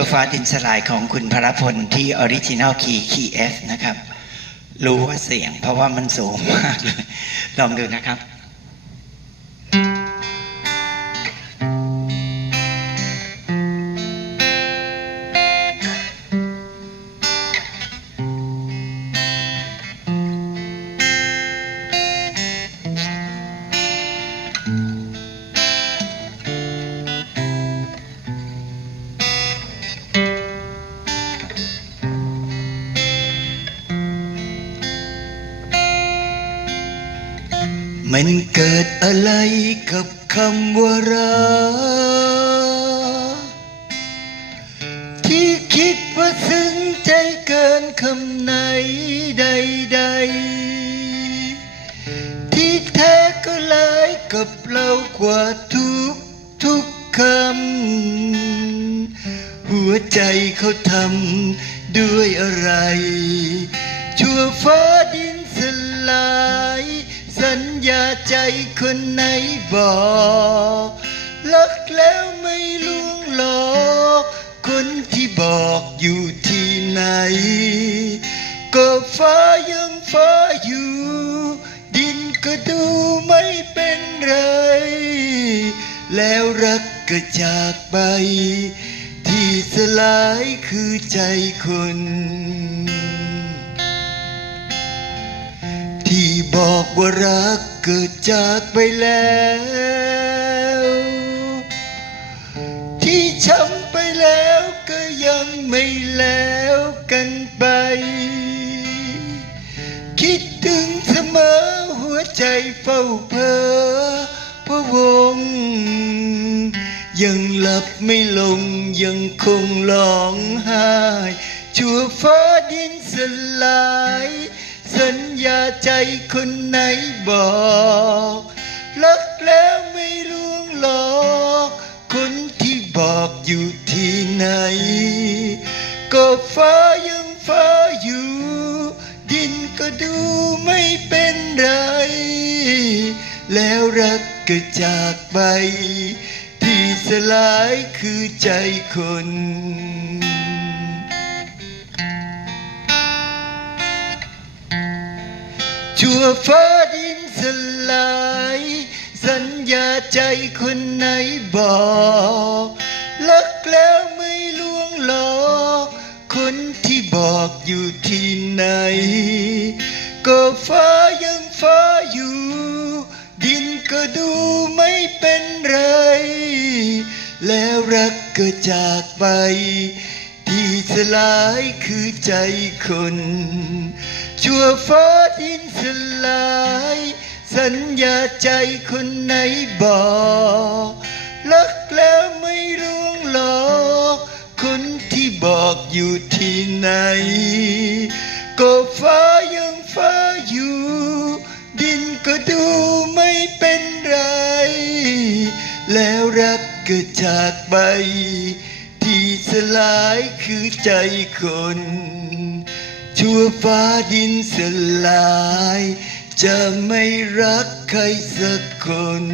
ชั่วฟ้าดินสลายของคุณพระพลที่ออริจินัลคีย์คีเอฟนะครับ รู้ว่าเสียงเพราะว่ามันสูงมากเลย ลองดูนะครับ มันเกิดอะไรกับคำว่ารักที่คิดว่าซึ้งใจเกินคำไหนใด ๆ ที่แท้ก็หลายกับเรากว่าทุกทุกคำ หัวใจเขาทำด้วยอะไร ชั่วฟ้า สัญญาใจคนไหนบอกรักแล้วไม่ลวงหลอกคนที่บอกอยู่ที่ไหน ก็ฟ้ายังฟ้าอยู่ ดินก็ดูไม่เป็นไร แล้วรักก็จากไป ที่สลายคือใจคนที่บอกว่ารัก เกิดจากไปแล้ว ที่ช้ำไปแล้วก็ยังไม่แล้วกันไป คิดถึงเสมอหัวใจเฝ้าเพ้อพะวง ยังหลับไม่ลงยังคงร้องไห้ ชั่วฟ้าดินสลาย สัญญาใจคนไหนบอกรักแล้วไม่ลวงหลอกคนที่บอกอยู่ที่ไหน ก็ฟ้ายังฟ้าอยู่ ดินก็ดูไม่เป็นไร แล้วรักก็จากไป ที่สลายคือใจคน ชั่วฟ้าดินสลาย สัญญาใจคนไหนบอกรักแล้วไม่ลวงหลอกคนที่บอกอยู่ที่ไหน ก็ฟ้ายังฟ้าอยู่ ดินก็ดูไม่เป็นไร แล้วรักก็จากไป ที่สลายคือใจคน ชั่วฟ้าดินสลาย สัญญาใจคนไหนบอกรักแล้วไม่ลวงหลอกคนที่บอกอยู่ที่ไหน ก็ฟ้ายังฟ้าอยู่ ดินก็ดูไม่เป็นไร แล้วรักก็จากไป ที่สลายคือใจคน ชั่วฟ้าดินสลาย จะไม่รักใครสักคน